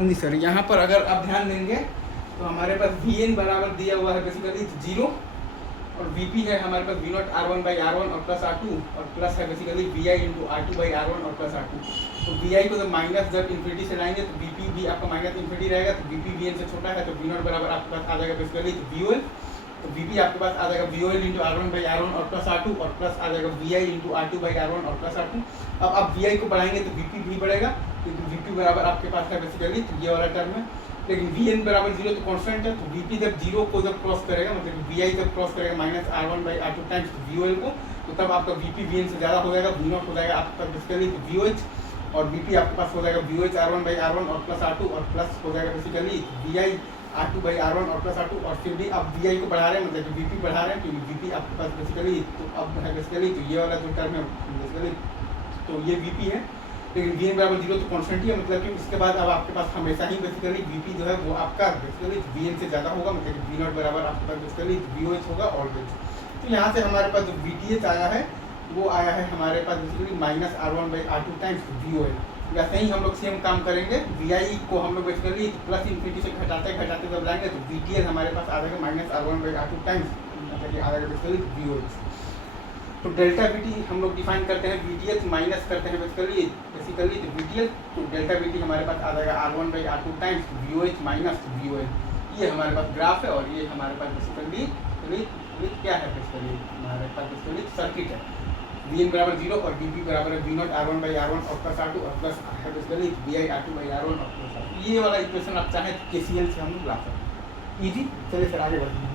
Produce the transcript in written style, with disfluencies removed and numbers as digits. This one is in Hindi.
जी सर, यहाँ पर अगर आप ध्यान देंगे तो हमारे पास वी एन बराबर दिया हुआ है बेसिकली 0 और वी पी है हमारे पास V not R one by R one और प्लस आर टू और प्लस है basically V I into R two by R one और प्लस आर टू। तो वी आई को जब माइनस जब इन्फिनिटी से लाएंगे तो वी पी भी आपका माइनस इन्फिनिटी रहेगा, तो वी पी वी एन से छोटा है तो वी नॉट बराबर आपके पास आ जाएगा बेसिकली वी ओ एल। तो वी पी आपके पास आ जाएगा V O L into R one by R one और प्लस आर टू और प्लस आ जाएगा V I into R two by R one और प्लस आर टू। अब आप वी आई को बढ़ाएंगे तो वी पी भी बढ़ेगा, क्योंकि वी पी बराबर आपके पास है बेसिकली तो ये वाला टर्म है। लेकिन वी एन बराबर 0 तो कांस्टेंट है, तो वी पी जब 0 को जब क्रॉस करेगा मतलब वी आई जब क्रॉस करेगा minus R one by R two times V O L को, तो तब आपका वी पी वी एन से ज़्यादा हो जाएगा, वी नॉट हो जाएगा आपका बेसिकली वी ओ एच और वी पी आपके पास हो जाएगा V O H R one by R one और प्लस आर टू और प्लस हो जाएगा basically V I R two by R one और प्लस आर टू। और फिर भी आप वी आई को बढ़ा रहे हैं मतलब वी पी बढ़ा रहे हैं क्योंकि वी पी आपके पास बेसिकली तो अब है बेसिकली तो ये वाला जो टर्म है बेसिकली तो ये वी पी है। लेकिन वी एन बराबर 0 तो कॉन्स्टेंट ही है, मतलब कि इसके बाद अब आपके पास हमेशा ही बेसिकली वी पी जो है वो आपका बेसिकली वी एन से ज़्यादा होगा, मतलब कि वी नॉट बराबर आपके पास बेसिकली वी ओ एच होगा ऑलवेज। तो यहाँ से हमारे पास जो वी टी एच आया है वो आया है हमारे पास basically minus R one by R two times V O L. वैसे ही हम लोग सेम काम करेंगे, वी आई को हम लोग बेसिकली प्लस इन्फिनिटी से घटाते जब लाएंगे तो वी टी एच हमारे पास आ जाएगा minus R one by R two times मतलब कि आ जाएगा बेसिकली वी ओ एच। तो डेल्टा वी टी हम लोग डिफाइन करते हैं वी टी एच माइनस करते हैं बेसिकली तो वी टी एच तो डेल्टा वी टी हमारे पास आ जाएगा R one by R two times V O H minus V O L. ये हमारे पास ग्राफ है और ये हमारे पास बेसिकली क्या है बेसिकली हमारे पास बेसिकली सर्किट है। वी एन बराबर 0 और वी पी बराबर है V not R one by R one और प्लस आर टू और प्लस है basically V I R two by R one और प्लस आर टू। ये वाला इक्वेशन आप चाहें के सी एल से हम लोग ला सकते हैं। ईजी, चलिए सर आगे बढ़ते हैं।